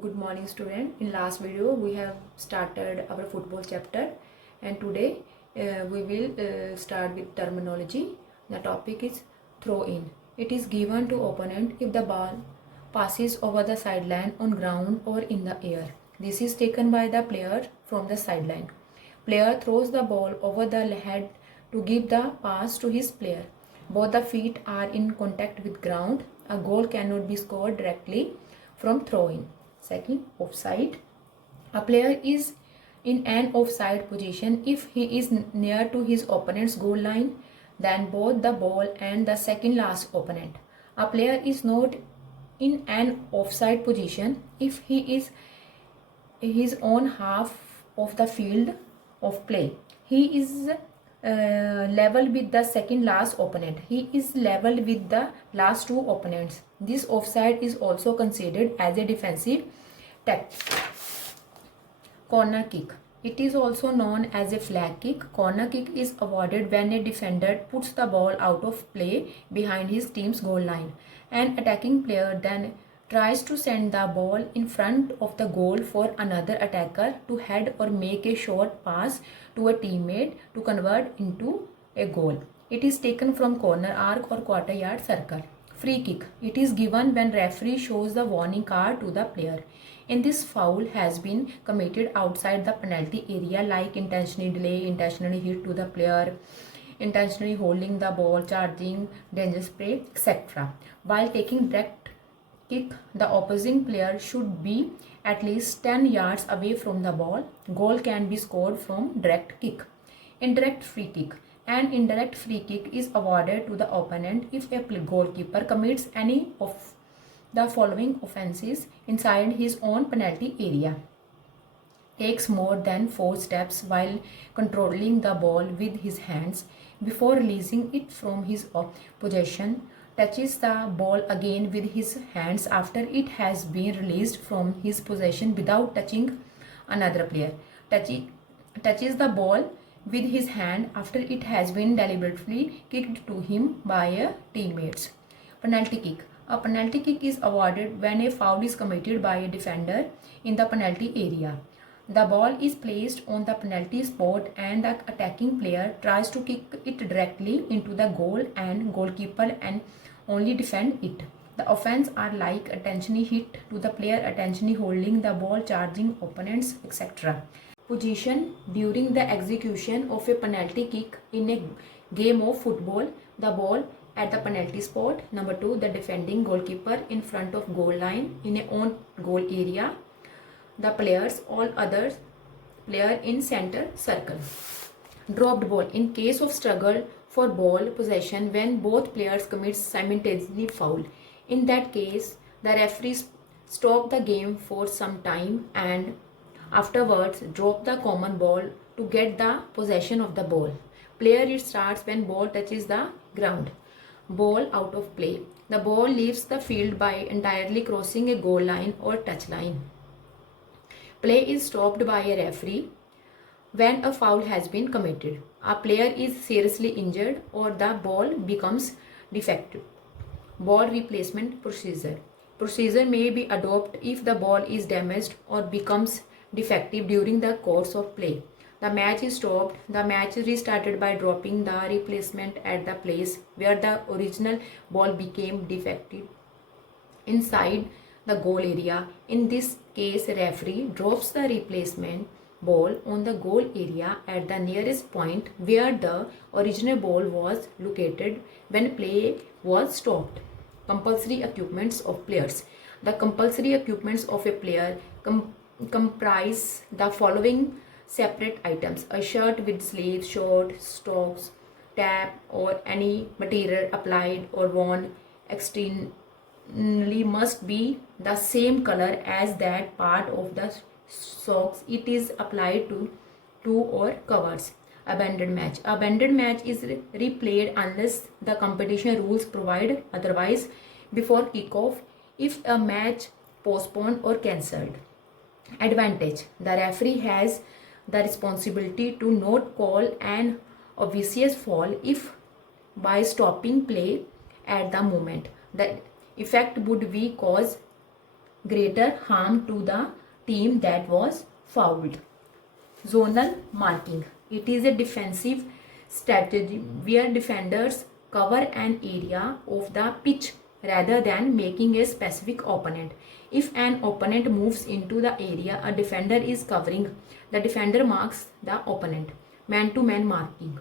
Good morning student. In last video we have started our football chapter and today we will start with terminology. The topic is throw in. It is given to opponent if the ball passes over the sideline on ground or in the air. This is taken by the player from the sideline. Player throws the ball over the head to give the pass to his player. Both the feet are in contact with ground. A goal cannot be scored directly from throw-in. Second, offside. A player is in an offside position if he is near to his opponent's goal line than both the ball and the second last opponent. A player is not in an offside position if he is his own half of the field of play. He is level with the second last opponent. He is level with the last two opponents. This offside is also considered as a defensive tactic. Corner kick. It is also known as a flag kick. Corner kick is awarded when a defender puts the ball out of play behind his team's goal line. An attacking player then tries to send the ball in front of the goal for another attacker to head or make a short pass to a teammate to convert into a goal. It is taken from corner arc or quarter yard circle. Free kick. It is given when referee shows the warning card to the player. In this foul has been committed outside the penalty area, like intentionally delay, intentionally hit to the player, intentionally holding the ball, charging, dangerous play, etc. While taking direct kick, the opposing player should be at least 10 yards away from the ball. Goal can be scored from direct kick. Indirect free kick. An indirect free kick is awarded to the opponent if a goalkeeper commits any of the following offenses inside his own penalty area: takes more than 4 steps while controlling the ball with his hands before releasing it from his possession, touches the ball again with his hands after it has been released from his possession without touching another player, touches the ball with his hand after it has been deliberately kicked to him by a teammates. Penalty kick. A penalty kick is awarded when a foul is committed by a defender in the penalty area. The ball is placed on the penalty spot and the attacking player tries to kick it directly into the goal and goalkeeper and only defend it. The offense are like intentionally hit to the player, intentionally holding the ball, charging opponents, etc. Position during the execution of a penalty kick in a game of football: the ball at the penalty spot. Number 2, the defending goalkeeper in front of goal line in a own goal area. The players, all others, player in center circle. Dropped ball. In case of struggle for ball possession when both players commit simultaneously foul. In that case, the referees stop the game for some time and afterwards drop the common ball to get the possession of the ball. Player it starts when ball touches the ground. Ball out of play. The ball leaves the field by entirely crossing a goal line or touch line. Play is stopped by a referee when a foul has been committed, a player is seriously injured, or the ball becomes defective. Ball replacement procedure. Procedure may be adopted if the ball is damaged or becomes defective during the course of play. The match is stopped. The match is restarted by dropping the replacement at the place where the original ball became defective inside the goal area. In this case, referee drops the replacement ball on the goal area at the nearest point where the original ball was located when play was stopped. Compulsory equipments of players. The compulsory equipments of a player comprise the following separate items: a shirt with sleeves, shorts, socks, cap, or any material applied or worn externally must be the same color as that part of the socks it is applied to or covers. Abandoned match. Abandoned match is replayed unless the competition rules provide otherwise before kickoff if a match postponed or cancelled. Advantage. The referee has the responsibility to not call an obvious foul if by stopping play at the moment the effect would be cause greater harm to the team that was fouled. Zonal marking. It is a defensive strategy where defenders cover an area of the pitch rather than making a specific opponent. If an opponent moves into the area a defender is covering, the defender marks the opponent. Man-to-man marking.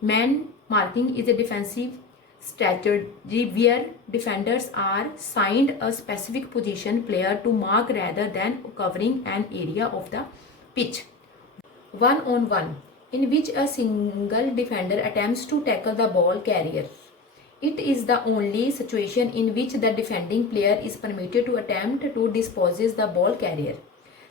Man marking is a defensive strategy where defenders are assigned a specific position player to mark rather than covering an area of the pitch. One-on-one, in which a single defender attempts to tackle the ball carrier. It is the only situation in which the defending player is permitted to attempt to dispose the ball carrier.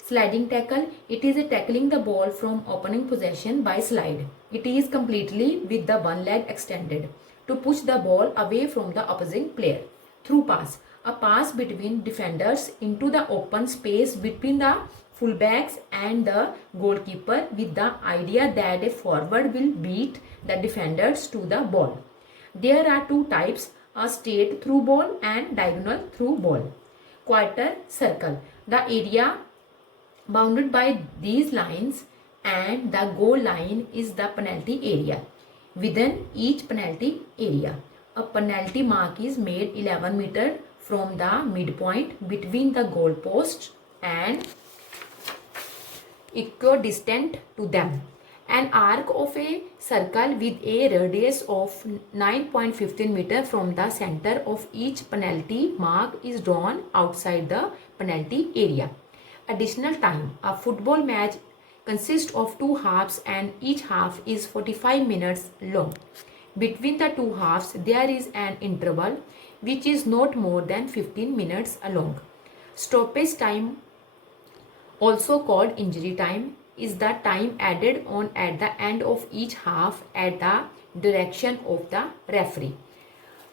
Sliding tackle. It is a tackling the ball from opening possession by slide. It is completely with the one leg extended to push the ball away from the opposing player. Through pass. A pass between defenders into the open space between the fullbacks and the goalkeeper with the idea that a forward will beat the defenders to the ball. There are two types, a straight through ball and diagonal through ball. Quarter circle. The area bounded by these lines and the goal line is the penalty area. Within each penalty area, a penalty mark is made 11 meters from the midpoint between the goal posts and equidistant to them. An arc of a circle with a radius of 9.15 meters from the center of each penalty mark is drawn outside the penalty area. Additional time. A football match consists of two halves and each half is 45 minutes long. Between the two halves there is an interval which is not more than 15 minutes long. Stoppage time, also called injury time, is the time added on at the end of each half at the direction of the referee.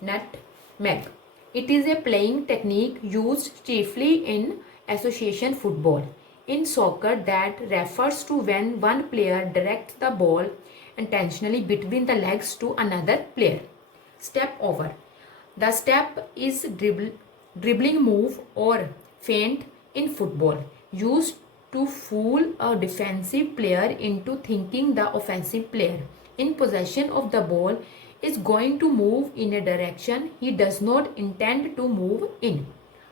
Nutmeg. It is a playing technique used chiefly in association football. In soccer, that refers to when one player directs the ball intentionally between the legs to another player. Step over. The step is dribbling move or feint in football, used to fool a defensive player into thinking the offensive player in possession of the ball is going to move in a direction he does not intend to move in.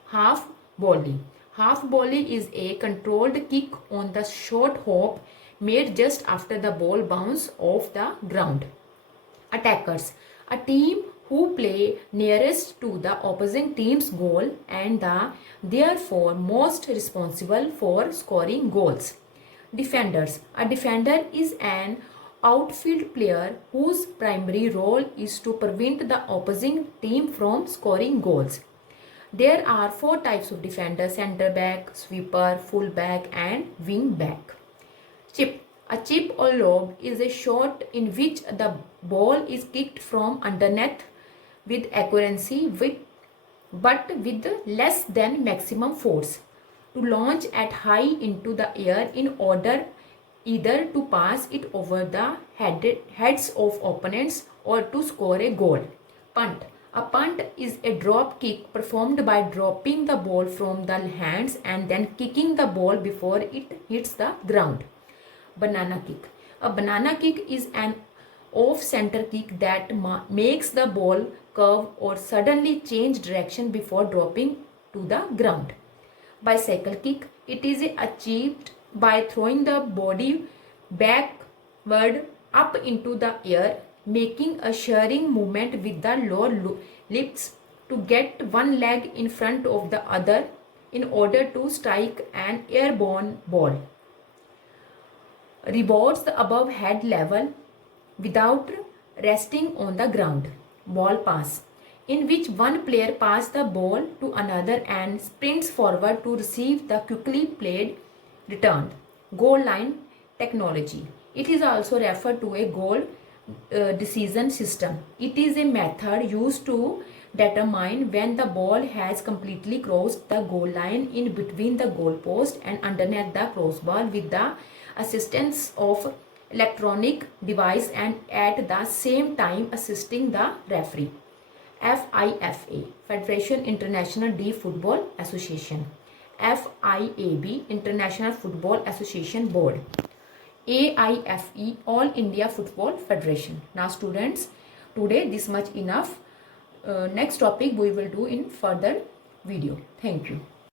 Half volley. Half volley is a controlled kick on the short hop made just after the ball bounces off the ground. Attackers. A team who play nearest to the opposing team's goal and the therefore most responsible for scoring goals. Defenders. A defender is an outfield player whose primary role is to prevent the opposing team from scoring goals. There are four types of defenders: center back, sweeper, full back and wing back. Chip. A chip or lob is a shot in which the ball is kicked from underneath with accuracy but with less than maximum force to launch at high into the air in order either to pass it over the heads of opponents or to score a goal. Punt. A punt is a drop kick performed by dropping the ball from the hands and then kicking the ball before it hits the ground. Banana kick. A banana kick is an off-center kick that makes the ball curve or suddenly change direction before dropping to the ground. Bicycle kick. It is achieved by throwing the body backward up into the air, making a shearing movement with the lower lips to get one leg in front of the other in order to strike an airborne ball. Rewards the above head level without resting on the ground. Ball pass, in which one player passes the ball to another and sprints forward to receive the quickly played return. Goal line technology. It is also referred to a goal decision system. It is a method used to determine when the ball has completely crossed the goal line in between the goal post and underneath the crossbar with the assistance of electronic device and at the same time assisting the referee. FIFA, Federation International de Football Association. FIAB, International Football Association Board. AIFE, All India Football Federation. Now students, today this much enough. Next topic we will do in further video. Thank you.